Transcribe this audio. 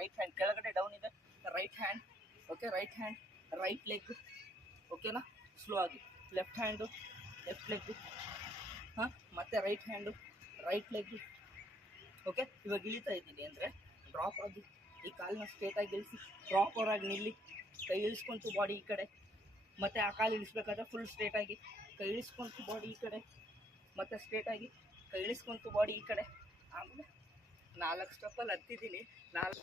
Right hand ಕೆಳಗಡೆ down ಇದೆ, right hand. Okay, right hand, right leg. ಓಕೆನಾ, slow ಆಗಿ ಲೆಫ್ಟ್ ಹ್ಯಾಂಡು, ಲೆಫ್ಟ್ ಲೆಗ್ಗು. ಹಾಂ, ಮತ್ತೆ right hand, right leg. Okay, ಇವಾಗ ಇಳಿತಾ ಇದ್ದೀನಿ ಅಂದರೆ ಡ್ರಾಪ್ ಆಗಿ ಈ ಕಾಲನ್ನ ಸ್ಟ್ರೇಟಾಗಿ ಇಳಿಸಿ ಪ್ರಾಪರ್ ಆಗಿ ನಿಲ್ಲಿ. ಕೈ ಇಳಿಸ್ಕೊಂತು ಬಾಡಿ ಈ ಕಡೆ, ಮತ್ತು ಆ ಕಾಲು ಇಳಿಸ್ಬೇಕಾದ್ರೆ ಫುಲ್ ಸ್ಟ್ರೇಟಾಗಿ ಕೈ ಇಳಿಸ್ಕೊಂತು ಬಾಡಿ ಈ ಕಡೆ, ಮತ್ತು ಸ್ಟ್ರೇಟಾಗಿ ಕೈ ಇಳಿಸ್ಕೊಂತು ಬಾಡಿ ಈ ಕಡೆ. ಆಮೇಲೆ 4 ಸ್ಟೆಪ್ಪಲ್ಲಿ ಹತ್ತಿದ್ದೀನಿ. 4